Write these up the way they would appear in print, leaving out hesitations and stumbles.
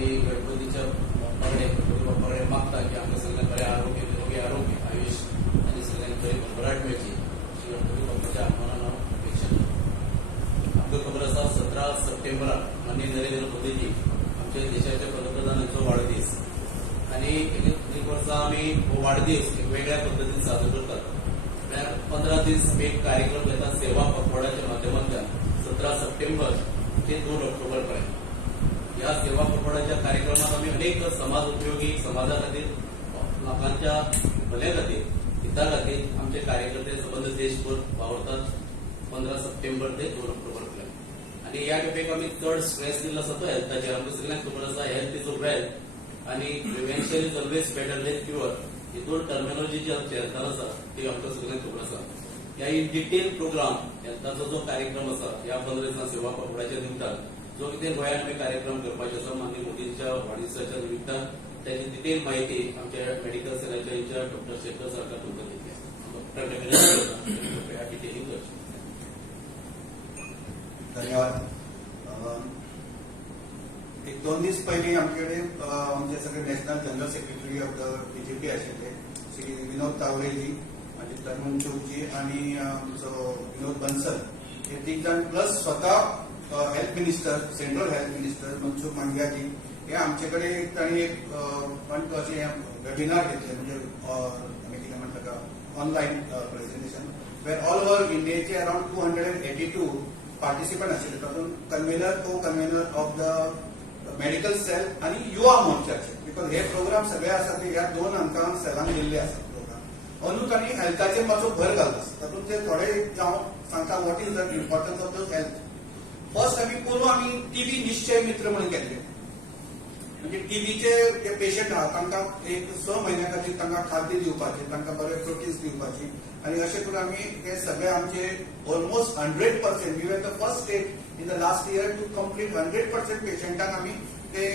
आम्ही गणपतीच्या बाप्पाकडे मागता की आमच्या सगळ्यांना बरे आरोग्य निरोगी आरोग्य आयुष्य आणि सगळ्यांकडे भरभराट मिळते अशी गणपती बाप्पाच्या आगमनानं अपेक्षा. आपलं खबर असा 17 सप्टेंबर माननीय नरेंद्र मोदीजी आमच्या देशाच्या पंतप्रधानांचा वाढदिवस आणि एक वर्ष आम्ही वाढदिवस वेगळ्या पद्धतीने साजरा करतात. 15 दिवस आम्ही एक कार्यक्रम घेतात सेवा पखवाड्याच्या माध्यमातून 17 सप्टेंबर ते 2 ऑक्टोबर पर्यंत. या सेवा पखवाड्याच्या कार्यक्रमात आम्ही अनेक समाज उपयोगी समाजाखातीर लोकांच्या भल्या खातीर हिता खातीर आमचे कार्यकर्ते संबंध देशभर वावरतात 15 सप्टेंबर ते 2 ऑक्टोबर पर्यंत. आणि या खेपेक आम्ही चड स्ट्रेस दिला आसा तो हेल्थाचेर. आमकां सगळ्यांक खबर आसा हेल्थ इज वेल्थ आणि prevention is always better than cure. ही दोन टर्मिनॉलॉजी जी आमच्या हेल्थान आसा ती आमकां सगळ्यांक खबर आसा. ह्या इन डिटेल प्रोग्राम हेल्थाचो जो कार्यक्रम आसा ह्या 15 दिसां सेवा पखवाड्याच्या निमतान जो कितें गोंयांत आमी कार्यक्रम करपाचे आसा माननीय मोदींच्या वाडदिवसाच्या निमित्तान त्याची डिटेल माहिती आमच्या मेडिकल सेलाच्या इंचार्ज डॉक्टर शेखर सरकार तुमकां दितले. डिटेलिंग करची. धन्यवाद. एक 2 दीस पयलीं आमचे आमचे सगळे national general secretary of the BJP आशिल्ले श्री विनोद तावडेजी, अजित मनसुखजी आणि आमचो विनोद बन्सल हे 3 जाण प्लस स्वतः health minister central health minister Mansukh मांडवियाजी हे आमचेकडे तांणी एक वेबिनार घेतले म्हणजे आमी कितें म्हणटा का online presentation where all over इंडियेचे अराउंड 282 पार्टिसिपंट आशिल्ले. तातूंत convener co convener of the medical cell आणि युवा मोर्चाचे बिकॉज हे प्रोग्राम सगळे आसा ते ह्या 2 आमकां सेलान दिल्ले आसा प्रोग्राम. अंदू तांणी हेल्थाचेर मातसो भर घालता. तातूंत ते थोडे हांव सांगता what is the importance of the health. First आमी टीबी निश्चय मित्र म्हणून केले. म्हणजे टीबीचे जे पेशंट आहात तांकां एक 6 म्हयन्या खातीर तांकां खाद्य दिवपाचे, तांकां बरे प्रोटीन्स दिवपाची आणि अशें करून आमी हे सगळे आमचे almost 100% we were the first state in the last year to complete 100% पेशंटांक आमी ते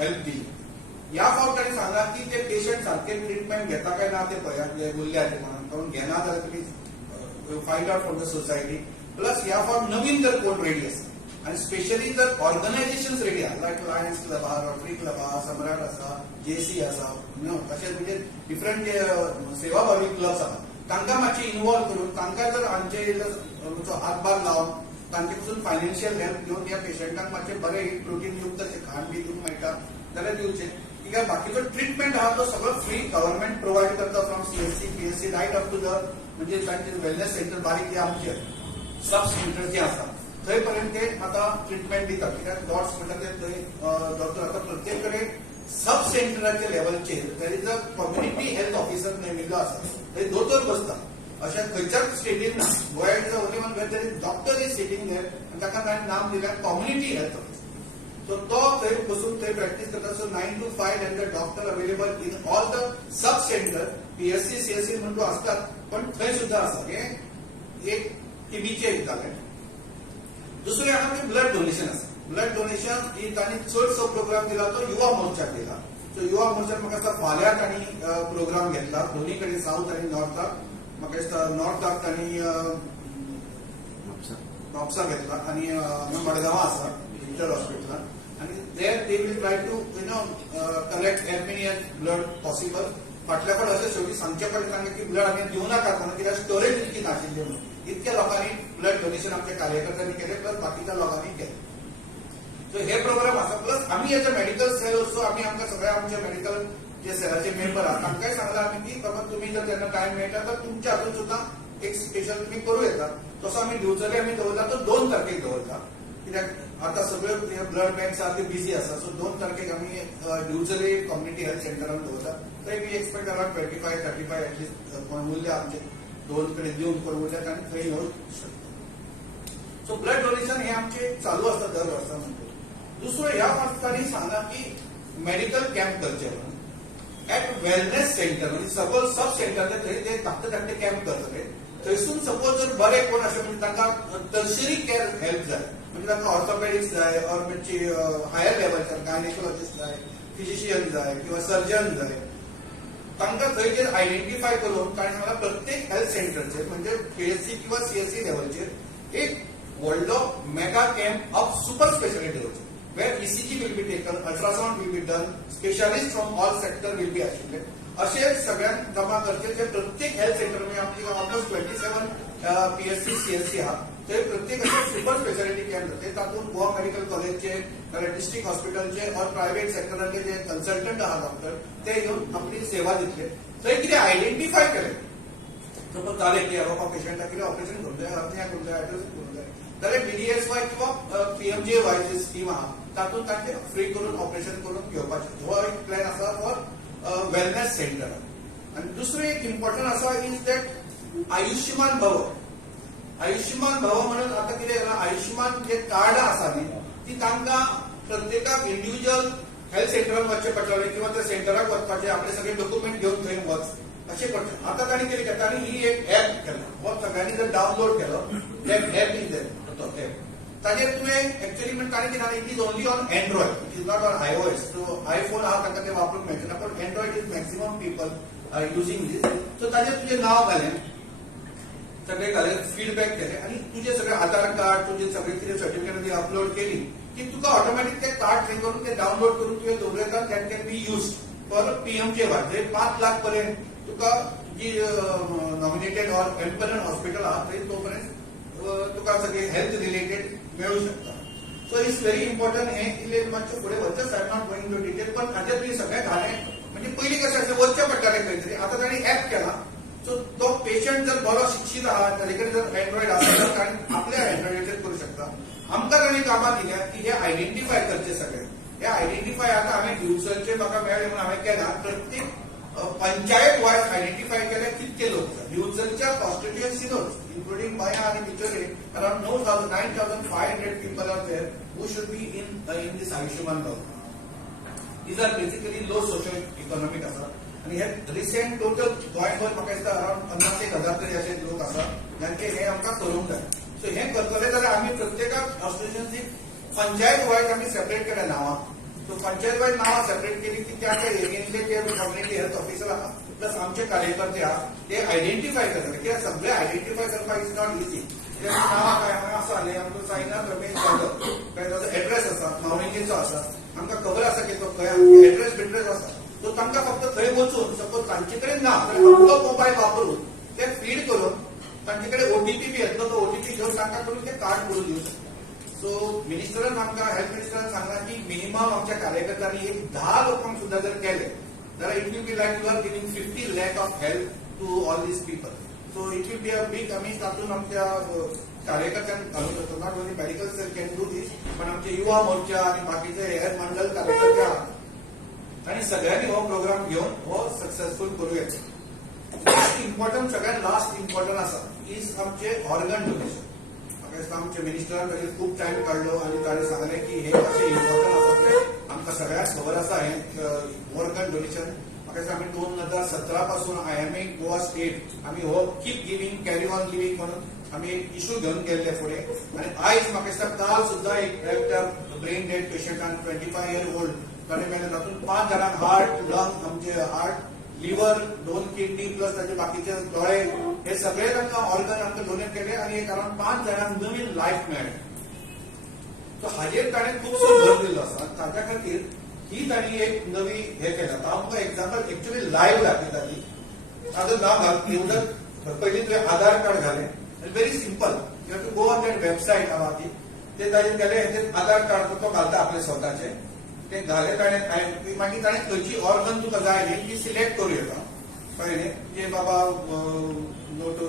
हेल्प दिली. या फावट तांणी सांगला की ते पेशंट सारखे ट्रिटमेंट घेता काय ना ते पळयात उरल्याचे म्हणून कारण घेना जाल्यार तुमी find out from the society. Plus या फावट नवीन जर कोण रेडी आसा आणि स्पेशली जर ऑर्गनायझेशन रेडी आहा लायक लायन्स क्लब आहा, रोटरी क्लब आहा, सम्राट आसा, जेसी आसा अशें म्हणजे डिफरंट जे सेवाभावी क्लब्स आहा तांकां मातशें इन्वॉल्व करून तांकां जर आमचे हातभार लावन तांचे पासून फायनान्शियल हेल्प घेवन ह्या पेशंटांक मातशें बरें प्रोटीन युक्त अशें खाण बी दिवंक मेळटा जाल्यार दिवचें. कित्याक बाकीचो ट्रिटमेंट आहा तो सगळो फ्री गव्हर्नमेंट प्रोवायड करता from CSC PSC right up to the म्हणजे तांचे वेलनेस सेंटर बारीक जे आमचे सब सेंटर जे आसा थंय पर्यंत ते आतां ट्रिटमेंट दितात. कित्याक डॉट्स म्हणटा ते थंय डॉक्टर आतां प्रत्येक कडेन सब सेंटराच्या लेवलचेर there is a community health officer नेमिल्लो आसा. थंय दोतोर बसता. अशा खंयच्याच स्टेटीन ना. गोंयांत is only one where doctor is sitting there आनी ताका ताणें नाम दिलें कम्युनिटी हेल्थ ऑफिसर. सो तो थंय बसून थंय प्रॅक्टीस करता. So 9 to 5 end the doctor available in all the sub centre. PSC CSC म्हणून तो आसतात पण थंय सुद्धा आसा. हे एक टीबीचे जालें. दुसरे आहा ते ब्लड डोनेशन आसा. ब्लड डोनेशन ही तांणी चडसो प्रोग्राम दिला तो युवा मोर्चाक दिला. सो युवा मोर्चाक म्हाका दिसता फाल्यां तांणी प्रोग्राम घेतला दोन्ही कडेन साऊथ आनी नॉर्थाक. म्हाका दिसता नॉर्थाक तांणी म्हापसा घेतला आणि मडगांवां आसा इंटर हॉस्पिटलान आणि there they will try to collect as many as blood possible. फाटल्या फावट अशें शेवटी सांगचे पडलें तांकां की ब्लड आमी दिवं नाकात म्हणून कित्याक स्टोरेज इतकी नाशिल्ली म्हणून. इतक्या लोकांनी ब्लड डोनेशन आमच्या कार्यकर्त्यांनी केले प्लस बाकीच्या लोकांनी केले. सो हे प्रोग्राम आसा. प्लस आमी as a medical cell also आमी आमकां सगळ्या आमच्या मेडिकल जे सेलाचे मेंबर आहात तांकांय सांगला आमी की बाबा तुमी जर तेन्ना टायम मेळटा तर तुमच्या हातून सुद्धा एक स्पेशल तुमी करूं येता. तसो आमी दिवचले आमी दवरला तो 2 तारखेक दवरता. कित्याक आतां सगळे ब्लड बँक्स आहा ते बिजी आसा. सो 2 तारखेक आमी दिवचले कम्युनिटी हेल्थ सेंटरान दवरता. थंय वी एक्सपेक्ट अराउंड 25-35 एटलीस्ट उरले आमचे 2 कडेन दिवन कोण उरल्यात आनी थंय येवन शकता. सो ब्लड डोनेशन हे आमचे चालू आसता दर वर्सा म्हणतो. दुसरो ह्या वर्सांनी सांगला की मेडिकल कॅम्प करचे म्हणून ऍट वेलनेस सेंटर म्हणजे सपोज सब सेंटर थंय ते धाकटे कॅम्प करतले. थंयसून सपोज जर बरे कोण अशें म्हणजे तांकां टर्शरी केअर हेल्प जाय म्हणजे तांकां ऑर्थोपेडिक्स जाय ऑर म्हणजे हायर लेवलचेर गायनेकोलॉजिस्ट जाय, फिजिशियन जाय किंवा सर्जन जाय तांकां थंयचेर आयडेंटिफाय करून ताणें सांगला प्रत्येक हेल्थ सेंटरचेर म्हणजे पीएचसी किंवा सीएससी लेवलचेर एक व्हडलो mega camp of super speciality दवरचे. where ECG will be taken, ultrasound will be done, specialists from all sector will be attended. असे सगळ्यांत जमा करचे जे प्रत्येक हेल्थ सेंटर मध्ये आमची ऑलमोस्ट 27 PSC CSC हा ते प्रत्येक सुपर स्पेशालिटी कॅम्प जाते तातूंत गोवा मेडिकल कॉलेजचे डिस्ट्रिक्ट हॉस्पिटलचे और प्रायव्हेट सेक्टरांतले जे कन्सल्टंट आहात डॉक्टर ते येऊन आपली सेवा दितले. थंय कितें आयडेंटिफाय केलें सपोज जालें की बाबा पेशंटाक कितें ऑपरेशन करूंक जाय हर्निया करूंक जाय हायड्रोसिस करूंक जाय जाल्यार BDSY किंवा PMJY जी स्कीम आहा तातूंत तांचे फ्री करून ऑपरेशन करून घेवपाचें हो एक प्लॅन आसा फॉर वेलनेस सेंटर. आणि दुसरें एक इम्पॉर्टंट आसा इज दॅट आयुष्यमान भव. आयुष्यमान भव म्हणून आता कितें जाला आयुष्यमान जे कार्ड आसा न्ही ती तांकां प्रत्येकाक इंडिव्हिज्युअल हेल्थ सेंटरान वचचें पडटलें किंवा त्या सेंटराक वचपाचें आपले सगळे डॉक्युमेंट घेवन थंय वच अशें पडटलें. आतां तांणी कितें केलें तांणी ही एक ऍप केला हो सगळ्यांनी जर डावनलोड केलो दॅट ऍप इज देयर तो ऍप ताजेर तुवें एक्चुअली म्हणजे ताणें कितें it is only on Android it is not on iOS. So iPhone आहा तांकां तें वापरूंक मेळचें ना पूण Android is maximum people are using this. So ताजेर तुजें नांव घालें सगळे घालें फीडबॅक केले आणि तुझे सगळे आधार कार्ड तुझे सगळे कितें सर्टिफिकेट अपलोड केली की तुका ऑटोमॅटिक ते कार्ड थंय करून ते डावनलोड करून तुवें दवरता that can be use for PMJY. जे 5 लाख पर्यंत तुका जी नॉमिनेटेड ऑर एम्परंट हॉस्पिटल आहा थंय तो पर्यंत तुका सगळे हेल्थ रिलेटेड मेळू शकता. सो इट्स व्हेरी इम्पॉर्टंट हे इल्ले मातशे फुडें वचचें I not going to detail पण हाजेर तुवें सगळें घालें म्हणजे पयलीं कशें आसलें वचचें पडटालें खंय तरी आतां ताणें ऍप केला. सो तो पेशंट जर बरो शिक्षीत आहा ताजे कडेन जर एंड्रॉइड आसा तर ताणें आपल्या एंड्रॉइडाचेर करूं शकता. आमकां ताणें कामां दिल्या की हे आयडेंटिफाय करचे सगळे हे आयडेंटिफाय आतां हांवें दिवचलचे म्हाका मेळ्ळें म्हणून हांवें केला प्रत्येक पंचायत वायज आयडेंटिफाय केले कितके लोक दिवचलच्या कॉन्स्टिट्युएन्सीनूच including Maya and Bichore, around 9,500 people are there who should be in this Ayushman Bhav. These are basically low socio-economic asa. आणि हे रिसेंट टोटल गोंयभर म्हाका दिसता अराउंड 50,000 तरी असे लोक आसा जांचे हे आमकां करूंक जाय. सो हे करतले जाल्यार आमी प्रत्येकाक कॉन्स्टिट्युएन्सी पंचायत वायज आमी सेपरेट केल्या नांवां. सो पंचायत वायज नांवां सेपरेट केली की त्या एरियेतले जे कम्युनिटी हेल्थ ऑफिसर आहा प्लस आमचे कार्यकर्ते आहा ते आयडेंटिफाय करतले कित्याक सगळे आयडेंटिफाय करपाक इज नॉट इजी. नांवां काय हांवें आसा न्ही आमचो साईनाथ रमेश जाधव काय ताचो एड्रेस आसा मावळिंगेचो आसा आमकां खबर आसा की तो खंय एड्रेस बिड्रेस आसा. सो तांकां फक्त थंय वचून सपोज तांचे कडेन ना जाल्यार आपलो मोबायल वापरून ते फीड करून तांचे कडेन OTP बी येतलो तो OTP घेवन तांकां करून ते कार्ड करून दिवंक शकता. सो मिनिस्टरान आमकां हेल्थ मिनिस्टरान सांगला की मिनिमम आमच्या कार्यकर्त्यांनी एक 10 लोकांक सुद्धा जर केले जाल्यार it will be like you are giving 50 lakh of help to all this people. So it will be a big आमी तातूंत आमच्या कार्यकर्त्यांक घालूंक शकता. Not only medical cell can do this पण आमचे युवा मोर्चा आणि बाकीचे हेर मंडल कार्यकर्ते आहात आणि सगळ्यांनी हो प्रोग्राम घेऊन हो सक्सेसफुल करूया. इम्पॉर्टंट सगळ्यात लास्ट इम्पॉर्टंट आसा इज आमचे ऑर्गन डोनेशन. म्हाका दिसता आमचे मिनिस्टरान ताजेर खूब टायम काडलो आनी ताणें सांगलें की हे कशें इम्पॉर्टंट आसा तें आमकां सगळ्यांक खबर आसा हे ऑर्गन डोनेशन. म्हाका दिसता आमी 2017 पासून IMA गोवा स्टेट आमी हो keep giving carry on giving म्हणून आमी एक इशू घेवन गेल्ले फुडें आनी आयज म्हाका दिसता काल सुद्दां एक ब्रेन डेड पेशंटान 25 year old ताणें मेळ्ळें तातूंत 5 जाणांक हार्ट लंग आमचे हार्ट लिव्हर 2 किडनी प्लस ताचे बाकीचे दोळे हे सगळे तांकां ऑर्गन आमकां डोनेट केले आणि एक अराउंड 5 जाणांक नवीन लायफ मेळ्ळें. सो हाजेर ताणें खुबसो भर दिल्लो आसा. ताच्या खातीर ही तांणी एक नवी हे केला. आमकां एक्झाम्पल एक्चुअली लायव्ह दाखयताली. ताजो नांव घाल येवजण पयलीं तुवें आधार कार्ड घालें very simple you have to go on that website आहा ती ते ताजेर गेले आधार कार्ड तो घालता आपले स्वताचे ते घाले ताणें मागीर ताणें खंयची ऑर्गन तुका जाय न्ही ती सिलेक्ट करूं येता कळ्ळें न्ही. जे बाबा नोट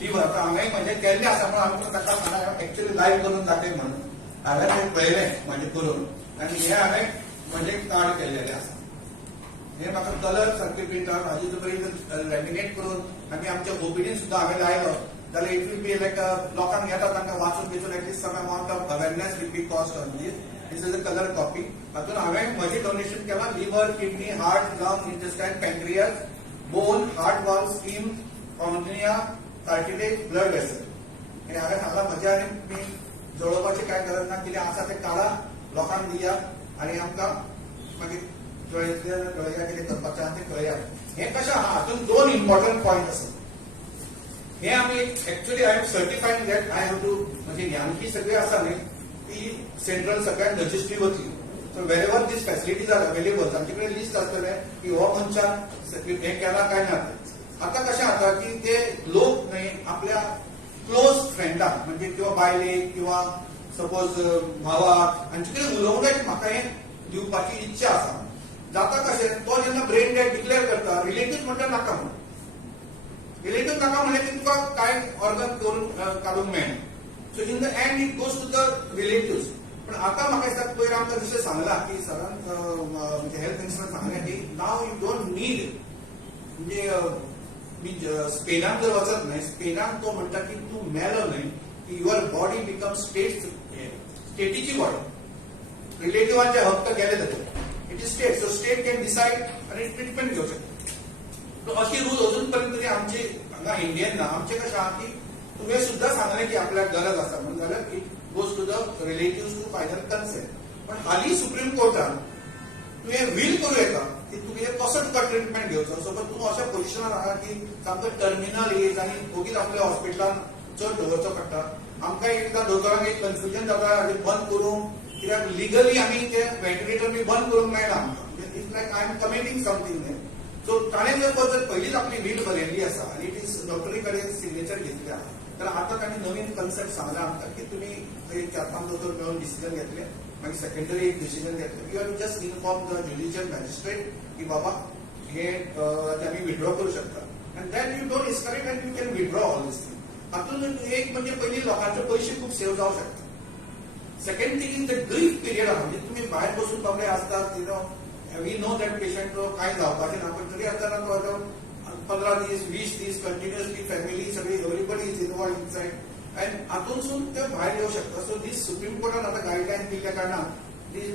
लिव्हर आतां हांवें म्हणजे केल्लें आसा पूण आमकां ताका हांवें एक्चुअली लायव्ह करून दाखय म्हणून हांवें तें पळयलें म्हणजे करून आनी हें हांवें म्हणजे कार्ड केल्लेलें आसा. हे म्हाका कलर सारके प्रिंट आउट हाजी बरी लॅमिनेट करून आमी आमच्या ओपीडीन सुद्दां हांवें लायलो जाल्यार इट वील बी लायक लोकांक येता तांकां वाचून घेवन at least some amount of awareness will be cost on this. This is a colour copy. तातूंत हांवें म्हजें डोनेशन केलां liver kidney heart lung intestine pancreas bone heart valve skin cornea cartilage blood vessel. हे हांवें सांगलां म्हजे आनी मी जळोवपाची कांय गरज ना कितें आसा तें काडा लोकांक दिया आनी आमकां मागीर कळया कितें करपाचें आहा तें कळया. हें कशें आहा हातूंत 2 इम्पॉर्टंट पॉयंट आसा. हे आमी actually I am certified that I have to म्हणजे ह्यांकी सगळे आसा न्ही ती सेंट्रल सगळ्यात रजिस्ट्री वतली. सो वेरेवर दीस फॅसिलिटीज आर अवेलेबल आमचे लिस्ट आसतले की हो मनशान हे केला काय ना. आता कशें जाता की ते लोक न्हय आपल्या क्लोज फ्रेंडाक म्हणजे किंवा बायलेक किंवा सपोज भावाक हांचे कडेन उलोवंक म्हाका हें दिवपाची इच्छा आसा. जाता कशें तो जेन्ना ब्रेन डेड डिक्लेअर करता रिलेटिव्ह म्हणटा नाका म्हणून. रिलेटिव्ह नाका म्हणले की तुका कांय ऑर्गन करून काडूंक मेळना. So in the end it goes to the relatives. पण आता म्हाका दिसता पयर आमकां जशें सांगला की सरान म्हणजे हेल्थ मिनिस्टरान सांगलें की नाव यू डोंट नीड म्हणजे स्पेनाक जर वचत न्हय स्पेनाक तो म्हणटा की तूं मेलो न्हय की युअर बॉडी बिकम स्टेटीची बॉडी. रिलेटिव्हांचे हक्क गेले जातात. It is state. So state can decide आणि ट्रिटमेंट घेवं शकता. अशी रूल अजून पर्यंत तरी आमचे हांगा इंडियन ना. आमचे कशें आहा की तुवें सुद्दां सांगलें की आपल्याक गरज आसा म्हणून जाल्यार it goes to the relatives to final consent. पण हालीं सुप्रीम कोर्टान तुवें वील करूं येता की तुवें कसो तुका ट्रिटमेंट घेवचो. सपोज तूं अशा पोजिशनार आहा की सामको टर्मिनल एज आनी ओगीच आपल्या हॉस्पिटलान चड दवरचो पडटा. आमकां एकदां दोतोरांक एक कन्फ्युजन जाता हाजें बंद करूं कित्याक लिगली आमी ते व्हेंटिलेटर बी बंद करूंक मेळना आमकां. It's like I am committing something न्हय. सो ताणें जर पयलींच आपली वील बरयल्ली आसा आनी इट इज डॉक्टरी कडेन सिग्नेचर घेतली आहा तर आतां ताणें नवीन कन्सेप्ट सांगला आमकां की तुमी 4-5 दोतोर मेळून डिसिजन घेतले मागीर सेकंडरी एक डिसिजन घेतलें. You have to just inform the judicial magistrate की बाबा हे आमी विथड्रॉ करूं शकता. And then you don't escalate and you can withdraw all these thing. हातूंत एक म्हणजे पयलीं लोकांचे पयशे खूब सेव जावंक शकता. Second thing is the grief period आहा म्हणजे तुमी भायर बसून बाबडे आसतात वी नो दॅट पेशंट कांय जावपाचें ना पण तरी आसतना तो 15 दीस 20 दीस कंटिन्युअसली फॅमिली सगळी everybody is involve inside and हातूंतसून ते भायर येवं शकता. सो दीस सुप्रीम कोर्टान आतां गायडलायन दिल्ल्या कारणान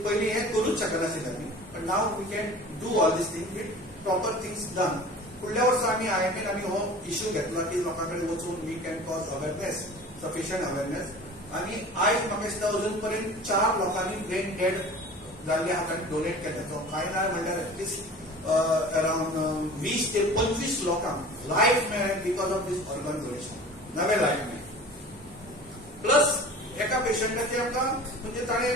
पयलीं हें करूंच शकनाशिल्लें आमी. But now we can do all these thing with proper things done. फुडल्या वर्सा आमी IIMAन आमी हो इश्यू घेतला की लोकां कडेन वचून we can cause awareness sufficient awareness. आणि आयज म्हाका दिसता अजून पर्यंत 4 लोकांनी ब्रेन डेड जाल्ले हातांनी डोनेट केले. तो कांय ना म्हणल्यार एटलिस्ट अराउंड 20 ते 25 लोकांक लायफ मेळ्ळें because of these organ donation. नवे लायफ मेळ्ळें. प्लस एका पेशंटाचे आमकां म्हणजे ताणें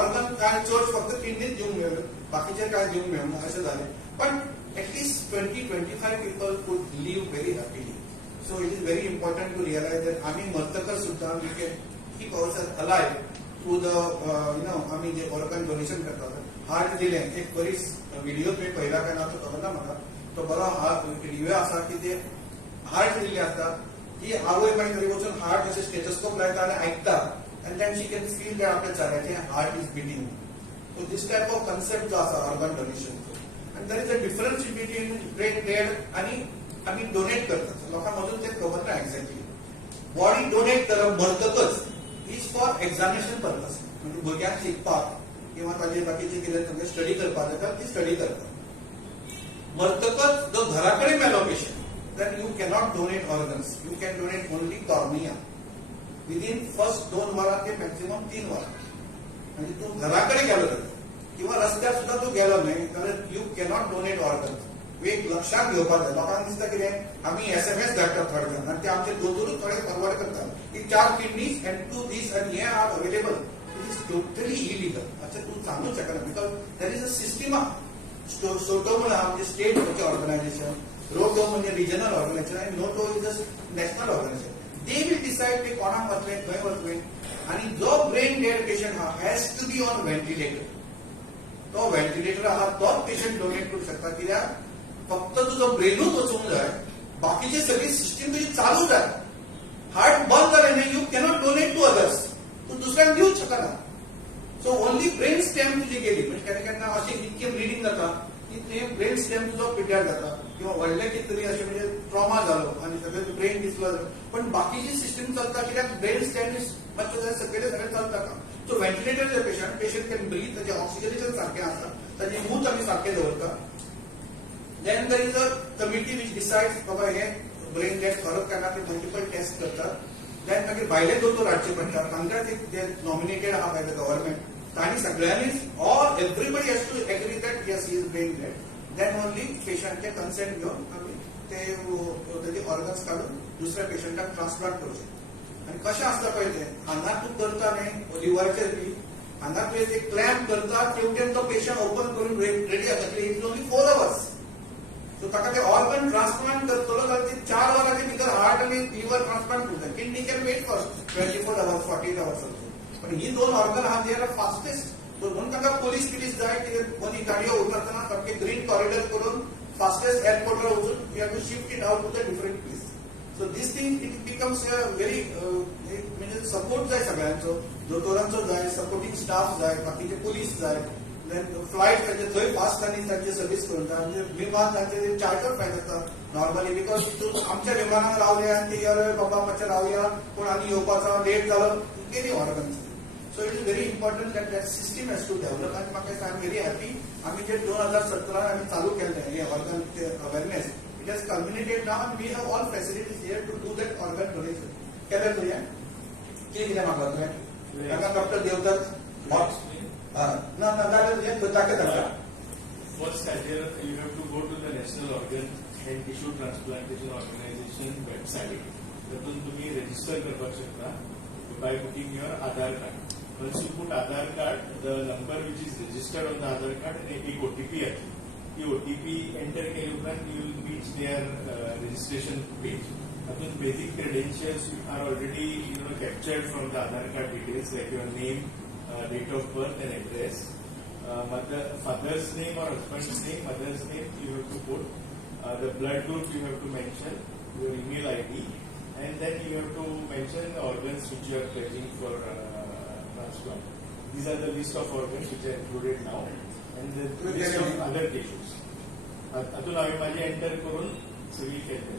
ऑर्गन कांय चड फक्त किडनीच दिवंक मेळ्ळ्यो बाकीचे कांय दिवंक मेळना अशें जालें. पण at least 20-25 people could live very happily. So it is very important to realize that आम्ही मरतकच सुद्धा we can keep ourselves alive through the आम्ही जे ऑर्गन डोनेशन करतात. हार्ट दिलें एक बरीच व्हिडिओ तुम्ही पहिला काय ना तो खबर ना म्हाका तो बरो रिव्यू आसा की ते हार्ट दिल्ले आसता की आवय मागीर थंय वचून हार्ट अशें स्टेथोस्कोप लायता आनी आयकता and then she can feel that आपल्या चऱ्याचें heart is beating. So this type of concept जो आसा ऑर्गन डोनेशनचो आनी there is a difference between brain dead आनी आम्ही डोनेट करतात. लोकांना अजून ते खबर ना एक्झॅक्टली. बॉडी डोनेट करप मरतकच इज फॉर एक्झामिनेशन पर्पज म्हणजे भुरग्यांक शिकपाक किंवा ताजे बाकीचे कितें तुमकां स्टडी करपाक जाता ती स्टडी करतात. मरतकच जो घरा कडेन मेलो patient then you cannot donate organs. You can donate only cornea within first 2 वरां ते मॅक्सिमम 3 वरां. म्हणजे तूं घरा कडेन गेलो किंवा रस्त्यार सुद्धा तूं गेलो न्हय जाल्यार यू कॅनॉट डोनेट ऑर्गन्स. एक लक्षात घेवपाक जाय. लोकांक दिसता कितें आमी SMS धाडटात थोडे जाण आनी ते आमचे दोतोरूच थोडे फॉरवर्ड करतात की 4 किडनीज एंड 2 दीस आनी हे are available. It is totally illegal. अशें तूं सांगूच शकना because there is a system. SOTO म्हणून म्हणजे स्टेट ऑर्गनायझेशन, रोटो म्हणजे रिजनल ऑर्गनायझेशन आनी NOTO is a national organisation. They will decide ते कोणाक वतले खंय वतले. आनी जो ब्रेन डेड पेशंट आहा has to be on ventilator. तो व्हेंटिलेटर आहा तोच पेशंट डोनेट करूंक शकता कित्याक फक्त तुजो ब्रेनूच वचूंक जाय बाकीचे सगळी सिस्टीम तुजी चालू जाय. हार्ट बंद जालें न्हय you cannot donate to others. तूं दुसऱ्यांक दिवंक शकना. सो ओनली ब्रेन स्टेम तुजी गेली म्हणजे केन्ना केन्ना अशें इतकें ब्लिडींग जाता की तें ब्रेन स्टेम तुजो पिड्ड्यार जाता किंवा व्हडलें कितें तरी अशें म्हणजे ट्रॉमा जालो आनी सगळें ब्रेन दिसलो पण बाकीची सिस्टीम चलता कित्याक ब्रेन स्टेम मातशें जाय सगळें चलता का. So ventilator patient can breathe ताचें ऑक्सिजनेशन सारकें आसा ताचें मूत आमी सारकें दवरता. Then there is a committee which decides बाबा हे ब्रेन डेड खरोच काय ना ते मल्टिपल टेस्ट करतात. देन मागीर भायले दोतोर हाडचे पडटा तांकां ते नॉमिनेटेड आहा बाय द गव्हर्नमेंट तांणी सगळ्यांनीच all everybody has to agree that yes he is brain dead. Then only पेशंटचे कन्सेंट घेवन आमी ते ताचे ऑर्गन्स काडून दुसऱ्या पेशंटाक ट्रान्सप्लांट करू शकता. आणि कशें आसता पळय तें हांगा तूं करता न्ही लिव्हराचेर बी हांगा तुवें एक क्लॅम्प करता तेवटेन तो पेशंट ओपन करून रेडी जाता इट्स ओन्ली 4 hours. सो ताका ते ऑर्गन ट्रान्सप्लांट करतलो जाल्यार ते 4 वरांचे भितर हार्ट आनी लिव्हर ट्रान्सप्लांट करता. Kidney can wait for 24 hours 48 hours also. पण ही 2 ऑर्गन आहा दे आर फास्टेस्ट. सो म्हणून ताका पोलीस जाय की कोणी गाडयो उतरतना सामके ग्रीन कॉरिडॉर करून फास्टेस्ट एअरपोर्टार वचून you have to shift it out to the different place. So this thing it becomes very म्हणजे सपोर्ट जाय सगळ्यांचो, दोतोरांचो जाय, सपोर्टिंग स्टाफ जाय, बाकीचे पोलीस जाय, देन फ्लायट तांचे थंय फास्ट आनी तांचे सर्वीस करता. म्हणजे विमान तांचे चार्टर फ्लायट आसता नॉर्मली बिकॉज आमच्या विमानाक रावले आनी ते अरे बाबा मातशें रावया कोण आनी येवपाचो लेट जालो गेली organs. So it is very important that system has to develop. आनी म्हाका आय एम व्हेरी हॅपी आमी जे 2017 आमी चालू केल्लें हे organ awareness it has culminated now आनी we have all facilities here to do that organ donation. केलें तुवें कितें कितें मागला तुवें ताका डॉक्टर देवदत्त ना जाल्यार हें दाखय. First idea, you have to go to the National Organ and Tissue Transplantation Organization website. त्यातून तुम्ही register करपाक शकता by putting your Aadhaar card. Once you put Aadhaar card, the number which is registered on the Aadhaar card and एक OTP आहे. ती OTP enter केली उपरांत you will reach their registration page. त्यातून basic credentials are already captured from the Aadhaar card details like your name, date of birth and address. Father's name or husband's name, mother's name you have to put, the blood group you have to mention, your email ID, and then you have to mention the organs which you are pledging for transplant. These are the list of organs which are included now, and the list of other tissues. अतून हांवें माझे enter करून सगळी केले.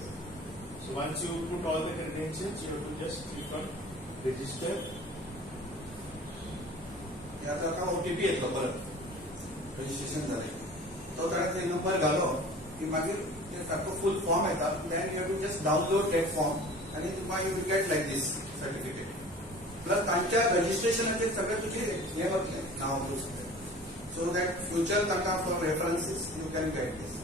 So once you put all the credentials, you have to just click on register. याचा OTP येतलो परत registration जालें तो ताणें ते नंबर घालो की मागीर सारको फूल फॉर्म येता. Then you have to just download that form आनी तुका you get like this certificate. Plus तांच्या रजिस्ट्रेशनाचेर सगळें तुजें हें वतलें नांव तुजें. सो दॅट फ्युचर तांकां for references you can get this.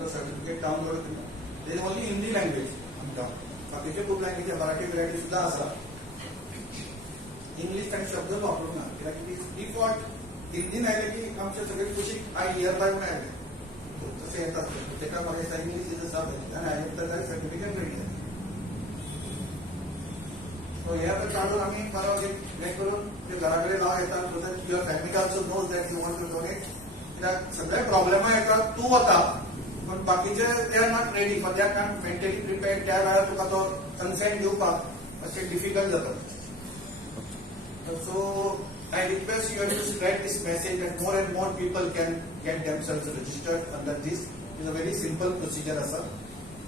तो सर्टिफिकेट डावनलोड केला ते ओन्ली हिंदी लँग्वेज आमकां. बाकीचे खूप लँग्वेज मराठी बिराठी सुद्धा आसा. इंग्लिश तांणी शब्दच वापरूंक ना कित्याक डिफॉल्ट हिंदीन आयले की आमचे सगळे कुशीक आय हियर बाय म्हणून आयले तशें येता. तेका म्हाका दिसता इंग्लीश इज अ सबजेक्ट आनी हांवें ताका सर्टिफिकेट मेळ्ळें. सो हे आतां काडून आमी परत हें करून ते घरा कडेन लाव येता so that your family also knows that you want to donate. कित्याक सगळे प्रॉब्लेमा येता तूं वता पण बाकीचे they are not ready for that not mentally prepared. त्या वेळार तुका तो कन्सेंट दिवपाक मातशें डिफिकल्ट जाता. सो I request you to spread this message that more and more people can get themselves registered under this. It is a very simple procedure asa.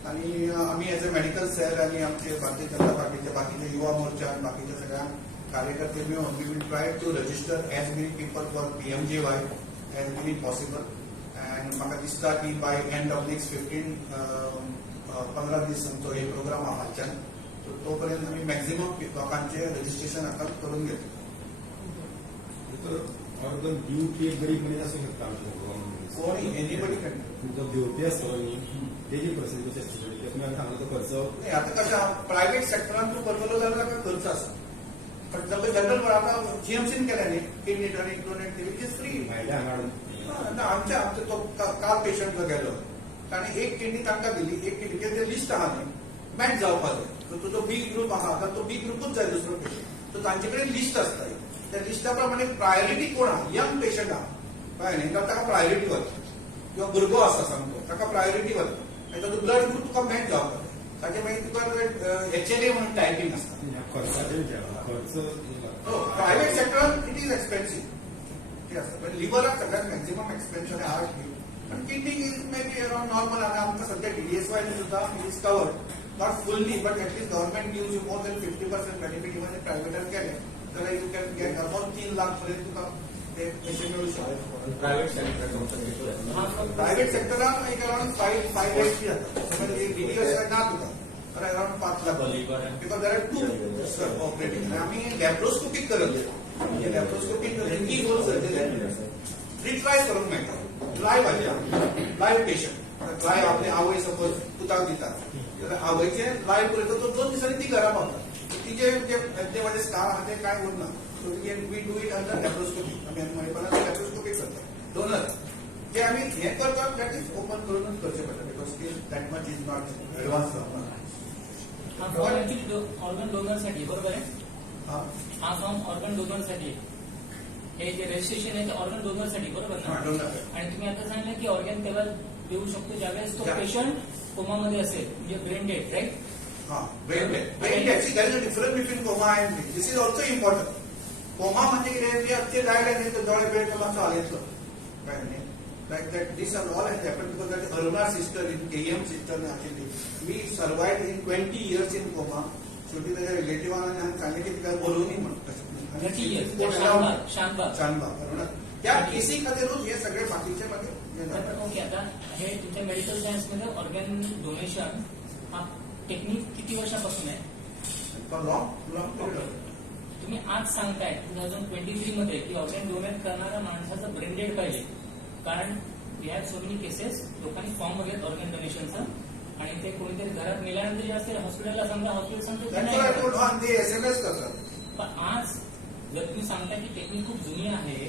आणि आम्ही एज अ मेडिकल सेल आणि आमचे भारतीय जनता पार्टीचे बाकीचे युवा मोर्चा आणि बाकीच्या सगळ्या कार्यकर्ते मिळून we will try to register as many people for PMJY as many possible. And म्हाका दिसता की बाय एंड ऑफ नेक्स्ट 15 दीस आमचो हे प्रोग्राम आहा हाच्यान. तोपर्यंत आम्ही मॅक्झिमम लोकांचे रजिस्ट्रेशन आता करून घेतो. ऑर्गन दिवपी एक गरीब मनीस आसूं शकता कोणी एनीबडी कॅन. जो दिवपी आसतलो न्ही तेजी परिस्थिती कशी आसतली ते तुमी सांगलो तो खर्च नाही. आता कसं प्रायव्हेट सेक्टरात तू करतलो जाल्यार ताका खर्च आसा. पण सगळे जनरल आता GMCन केल्या न्ही kidney donate it is free. भायल्या हांगा आमच्या तो काल पेशंट जो गेलो ताणें एक किडनी तांकां दिली. एक किडनीचेर ते लिस्ट आहा न्ही मॅच जावपाक जाय. सो तुजो बी ग्रुप आहा तर तो बी ग्रुपूच जाय दुसरो पेशंट. सो तांचे कडेन लिस्ट आसता. त्या लिस्टा प्रमाणे प्रायोरिटी कोण आहा यंग पेशंट आहा कळ्ळें न्ही ताका प्रायोरिटी वता किंवा भुरगो आसा सामको ताका प्रायोरिटी वता आनी ताजो ब्लड ग्रुप तुका मॅच जावपाक जाय. ताचे मागीर तुका HLA म्हणून टायपींग आसता. खर्च प्रायव्हेट सेक्टरान इट इज एक्सपेन्सिव्ह ते आसता. पण लिव्हराक सगळ्यात मॅक्झिमम एक्सपेन्शन हार्ट बी. पण kidney is may be around normal. आनी आमकां सद्या DSY सुद्धा is covered not fully but at least government gives you more than 50% benefit. Even प्रायव्हेटान केले जाल्यार you can get about 3 lakh पर्यंत तुका ते पैसे मिळू शकतात. प्रायव्हेट सेक्टरान एक अराउंड 5 lakhs जाता. म्हणजे DSY ना तुका तर around 5 lakh because there are 2 operating. आम्ही लॅप्रोस्कोपी करत म्हणजे लॅप्रोस्कोपी रिंगी करून सर्जरी रिट्राय करूंक मेळटा. लायव्ह पेशंट लाय आपले आवय सपोज पुताक दितात जाल्यार आवयचे लाय पळयता तो 2 दिसांनी ती घरा पावता तिचे जे माझे स्कार आहा ते काय उरना so we do it under laparoscopy आमी म्हणपाना लॅप्रोस्कोपी करतात डोनर जे आमी हे करतात दॅट इज ओपन करूनच करचे पडटा because still that much is not advance organ डोनरसाठी बरोबर आहे हा फॉर्म ऑर्गन डोनरसाठी हे जे रजिस्ट्रेशन आहे ते ऑर्गन डोनरसाठी बरोबर ना डोनर आणि तुम्ही आता सांगितलं की ऑर्गन तेव्हा देऊ शकतो ज्यावेळेस तो Yeah. पेशंट कोमामध्ये असेल म्हणजे brain dead right brain dead. See, there is a difference between coma and this. This is also important. Coma म्हणजे कितें जे अख्खे लायले न्ही तो दोळे बेड मातसो हालयतलो काय न्ही like that this all has happened because that Aruna sister in KM sister actually we survived in 20 years in coma शेवटी त्याच्या रिलेटिव्हांनी आम्ही सांगितले की तिला बोलवून म्हणतात 30 years. शानबाग शानबाग अरुणा त्या केसी खातीरूच हे सगळे बाकीचे मागीर ओके आता हे तुमच्या मेडिकल सायन्स मध्ये ऑर्गन डोनेशन हा टेक्निक किती वर्षापासून आहे लॉंग पिरियड तुम्ही आज सांगताय 2023 मध्ये की ऑर्गन डोनेट करणाऱ्या माणसाचं ब्रेन डेड पाहिजे कारण we have so many cases लोकांनी फॉर्म वगैरे ऑर्गन डोनेशनचं आणि ते कोणीतरी घरात मेल्यानंतर जे असते हॉस्पिटलला समजा हॉस्पिटल सांगतो ते SMS करतात पण आज जर तुम्ही सांगता की टेक्निक खूप जुनी आहे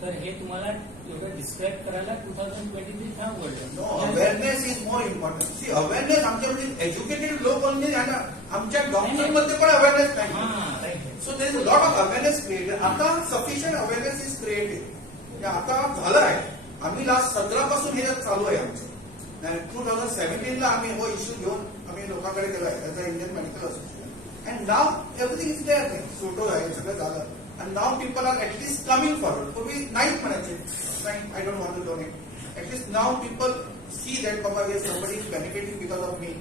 तर हे तुम्हाला एवढं डिस्क्राईब करायला 2023 का No, आवडलं awareness is more important. See, awareness आमच्याकडे एज्युकेटेड लोक म्हणजे आमच्या डॉक्टरमध्ये पण अवेअरनेस नाही. हा right so there is lot of awareness created. आता सफिशियंट अवेअरनेस इज क्रिएटेड. आता झालं आहे. आम्ही लास्ट 17 पासून हे चालू आहे आमचं. 2017 ला आम्ही हो इश्यू घेऊन आम्ही लोकांकडे गेलो आहे त्याचा Indian medical association and now everything is there thing photo आहे सगळं झालं and now people are at least coming forward पूर्वी नाहीच म्हणायचे नाही I don't want to donate at least now people see that बाबा yes somebody is benefiting because of me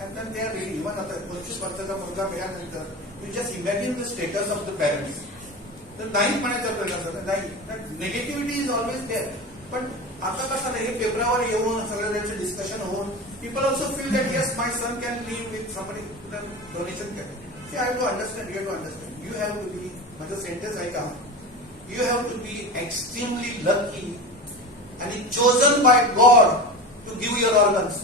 and then they are ready even आता 25 वर्षाचा मुलगा मिळाल्यानंतर you just imagine the status of the parents तर नाही म्हणायचा प्रयत्न नाही निगेटिव्हिटी इज ऑलवेज देअर पण आता कसं नाही हे पेपरावर येऊन सगळं त्यांचं डिस्कशन होऊन people also feel that yes my son can live with somebody donation can see I to understand you understand you have to be माझं सेंटेन्स ऐका you have to be extremely lucky आणि chosen by God to give your organs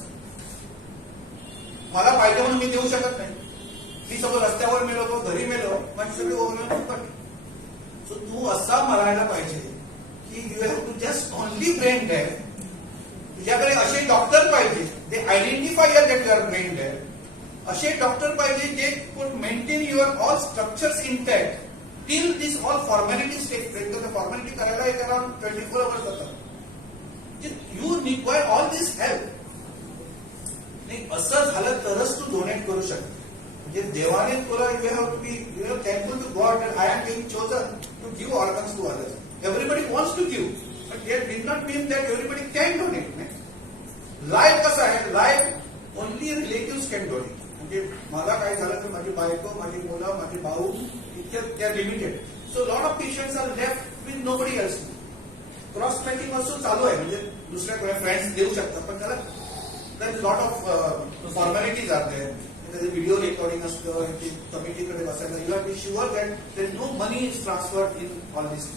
मला पाहिजे म्हणून मी देऊ शकत नाही मी सगळं रस्त्यावर मेलो तो घरी मेलो माझी सगळी ऑर्गन फुकट सो तू असा मरायला पाहिजे की you have to just only brain dead तुझ्याकडे असे डॉक्टर पाहिजे they identify that you are brain dead असे डॉक्टर पाहिजे जे could maintain your all structures intact till this all formalities take place तर फॉर्मॅलिटी करायला एक अराउंड 24 अवर्स जातात you require all this help नाही असं झालं तरच तू डोनेट करू शकतो म्हणजे देवाने तुला you have to be you have thankful to God that I am being chosen to give organs to others everybody wants to give, but it did not mean that everybody can donate. Life कसं आहे life only relative can donate म्हणजे मला काय झालं तर माझी बायको माझी मुलं माझे भाऊ इतके त्या limited so lot of patients are left with nobody else cross matching असो चालू आहे म्हणजे दुसऱ्या कोणा फ्रेंड्स देऊ शकतात पण त्याला that lot of formalities are there त्याचे व्हिडिओ रेकॉर्डिंग असतं कमिटीकडे बसायला you are be sure that there is no money is transferred in all this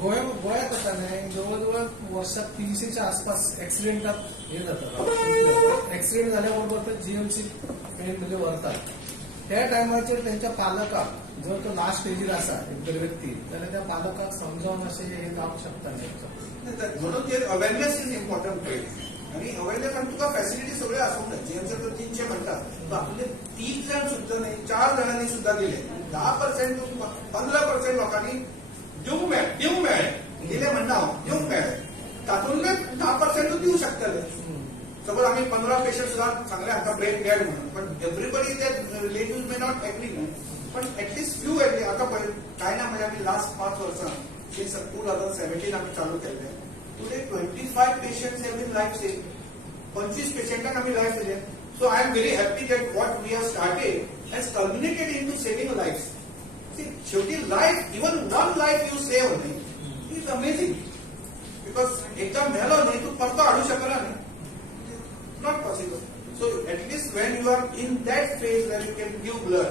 गोव्यात आता नाही जवळजवळ वर्षात 300च्या आसपास ऍक्सिडेंटात हे जातात ऍक्सिडेंट झाल्याबरोबर तर जीएमसी म्हणजे वरतात त्या टायमाचेर त्यांच्या पालकाक जर तो लास्ट स्टेजीर आसा एक व्यक्ती जाल्यार त्या पालकाक समजावन असे हे जावंक शकता नाही म्हणून ते अवेअरनेस इज इम्पॉर्टंट पहिले आणि अवेअरनेस आणि तुका फॅसिलिटी सगळे असून नाही जीएमसी तर 300 म्हणतात तर आपले 30 जण सुद्धा नाही 4 जणांनी सुद्धा दिले 10% 15% लोकांनी दिवंक मेळ्ळें दिले म्हणना दिवंक मेळ्ळें तातूंतले 10% देऊ शकतले सपोज आम्ही 15 पेशंट सुद्धा चांगले आता ब्रेन डेड म्हणून पण एव्हरीबडी ते रिलेटिव्ह मे नॉट एग्री पण ऍटलीस्ट फ्यू एग्री आता काय ना म्हणजे आम्ही लास्ट 5 वर्सां 2017 आम्ही चालू केले today 25 patients have been life save 25 पेशंटांक आम्ही लाईफ दिले so I am very happy that what we have started has communicated in to saving life शेवटी life even one life you save नाही इज अमेझिंग बिकॉज एकदा मेलो नाही तू परतो हाडू शकला नाही not possible so at least when you are in that phase when you can give blood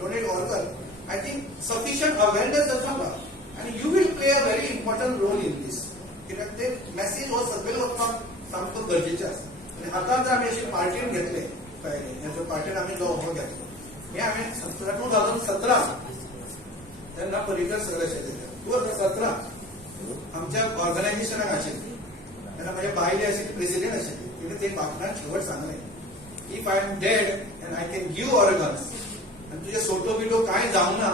donate organ I think sufficient awareness आसा आणि you will play a very important role in this कित्याक ते मेसेज हो सगळे लोकांक सामको गरजेचे असतात आणि आता जर आम्ही अशी पार्टीन घेतले पहिले याचं पार्टीन आम्ही जो हो घेतलो हे आम्ही 2017 त्यांना परिकर सगळं शेतले 2017 आमच्या ऑर्गनायझेशनाक आशिल्ली तेन्ना माझ्या बायले आशिल्ली प्रेसिडेंट आशिल्ली तिणें ते बातम्यान शेवट सांगलें if I am dead end I can give organs आनी तुझे सोटो बिटो कांय जावंक ना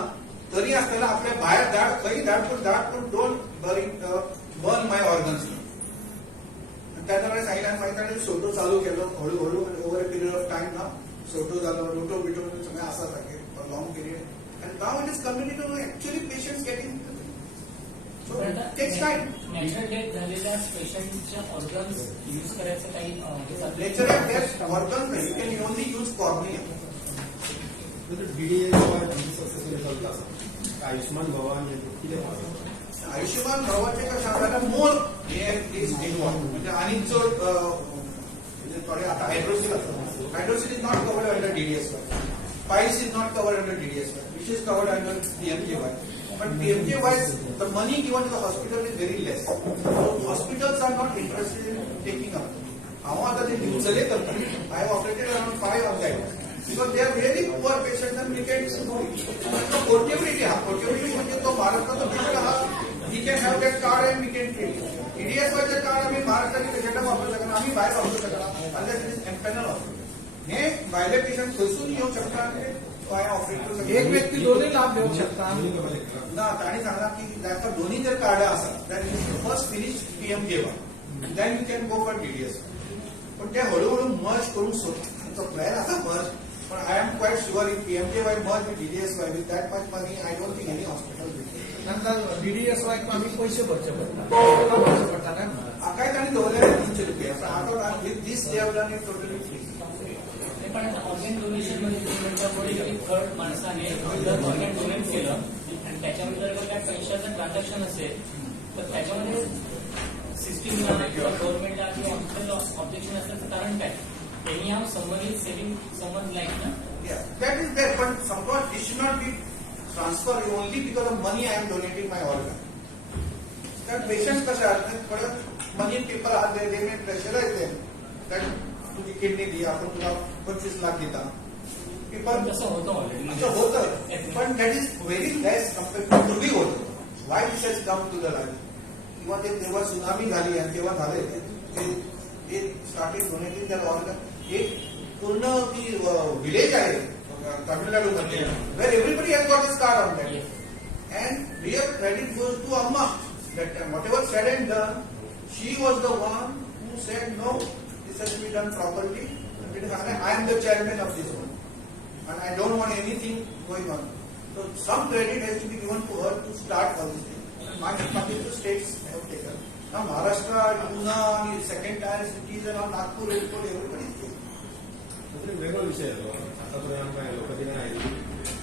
तरी आसतना आपल्या भायर धाड खंय धाड पूण डोंट बर्न माय ऑर्गन्स त्या ताणें सांगितलें आनी मागीर ताणें सोटो चालू केलो हळू हळू over a period of time ना सोटो जालो लोटो बिटो सगळें आसा सारकें फॉर लॉंग पिरियड आनी now it is community to actually patients getting so takes time natural death झालेल्या पेशंटच्या ऑर्गन्स यूज करायचं काही natural death organ you can only use cornea DDS successfully चलता आसा आयुष्मान भवन कितें म्हणटा आयुष्यमान भवाचे कशें जाल्यार मोर हे इज इनवॉल्व म्हणजे आनीक चड म्हणजे थोडे आतां हायड्रोसील आसा hydrocele is not covered under DDSY piles is not covered under DDSY which is covered under PMJY but PMJY the money given to the hospital is very less so hospitals are not interested in taking up हांव आतां ते दिवचले करता I have operated around 5 of that because they are really poor patients and we can do it portability म्हणजे तो महाराष्ट्राचा patient आहा he can have that card and we can treat DDSY चे card आम्ही महाराष्ट्राचे पेशंटाक वापरू शकना आम्ही भायर वापरू शकना unless it is empanel hospital हे भायले पेशंट खंयसून येऊ शकता आणि काय ऑपरेट करू शकता एक व्यक्ती दोन्ही लाभ घेऊ शकता ना ताणी सांगला की जाका दोन्ही जर कार्ड आसा then you should first finish PMJY then you can go for DDSY पण ते हळूहळू मर्ज करून सोडता तो प्लॅन आसा मर्ज पण I am quiet sure in PMJY merge with DDSY with that much money I don't think any hospital will नंतर DDSY आम्ही पैसे भरचे पडटा काय काय ताणी दवरलेले ₹300 पण आता with this they have done it totally free पण आता ऑर्गन डोनेशन मध्ये तुम्ही म्हणता कोणी थर्ड माणसाने ऑर्गन डोनेट केलं आणि त्याच्यामध्ये जर काय पैशाचं ट्रान्झॅक्शन असेल तर त्याच्यामध्ये सिस्टीमला किंवा गव्हर्नमेंटला किंवा हॉस्पिटलला ऑब्जेक्शन असल्याचं कारण काय त्यांनी हा संबंधित सेविंग समज लाईक ना Yeah, that is there, but somewhat it should not be transferred only because of money I am donating my organ. That patients कशा आहेत money people are there, they may pressurize them that तुझी kidney दी आपण तुला 25 लाख देता people तसं होतं already असं होतं पण that is very less compared to पूर्वी होतं why this has come to the light किंवा ते तेव्हा सुनामी झाली आणि तेव्हा झाले ते स्टार्टिंग डोनेटिंग त्या ऑर्गन एक पूर्ण ती विलेज आहे तामिळनाडूमध्ये where everybody has got his card on that and real credit goes to Amma that whatever said and done she was the one who said no this has be done properly I am the chairman of this one and I don't want anything going on so some credit has to be given to her to start all this thing बाकी states have taken ना महाराष्ट्र पुणे आणि second tier cities Nagpur airport everybody वेगळो विषय आतापर्यंत आमकां लोकदिना आयिल्ली